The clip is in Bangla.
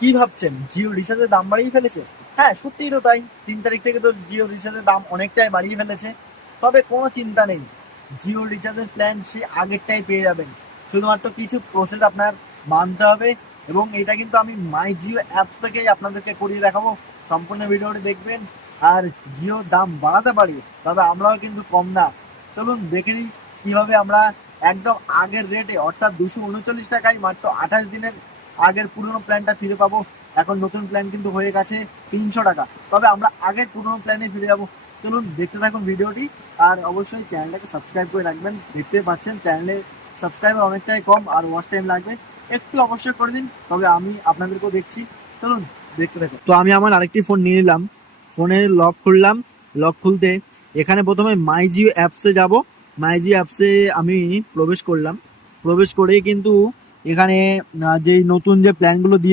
কি ভাবছেন, জিও রিচার্জের দাম বাড়িয়ে ফেলেছে? হ্যাঁ, সত্যিই তো তাই। 3 তারিখ থেকে তো জিও রিচার্জের দাম অনেকটাই বাড়িয়ে ফেলেছে। তবে কোনো চিন্তা নেই, জিও রিচার্জের প্ল্যান সেই আগেরটাই পেয়ে যাবেন। শুধুমাত্র কিছু প্রসেস আপনার মানতে হবে, এবং এটা কিন্তু আমি মাই জিও অ্যাপস থেকেই আপনাদেরকে করিয়ে দেখাবো। সম্পূর্ণ ভিডিওটি দেখবেন। আর জিওর দাম বাড়াতে পারি, তবে আমরাও কিন্তু কম না। চলুন দেখে নিই কিভাবে আমরা একদম আগের রেটে, অর্থাৎ 239 টাকায় মাত্র 28 দিনের আগের পুরনো প্ল্যানটা ফিরে পাবো। এখন নতুন প্ল্যান কিন্তু হয়ে গেছে 300 টাকা, তবে আমরা আগের পুরনো প্ল্যানে ফিরে যাবো। চলুন দেখতে থাকুন ভিডিওটি। আর অবশ্যই চ্যানেলটাকে সাবস্ক্রাইব করে রাখবেন। দেখতে পাচ্ছেন চ্যানেলে সাবস্ক্রাইবার অনেকটাই কম, আর ওয়াচ টাইম লাগবে, একটু অবশ্যই করে দিন, তবে আমি আপনাদেরকেও দেখছি। চলুন দেখতে থাকুন। তো আমি আমার আরেকটি ফোন নিয়ে নিলাম, ফোনের লক খুললাম। লক খুলতে এখানে প্রথমে মাই জিও অ্যাপসে যাব। মাই জিও অ্যাপসে আমি প্রবেশ করলাম। প্রবেশ করেই কিন্তু এখানে যেই নতুন যে প্ল্যানগুলো দিয়ে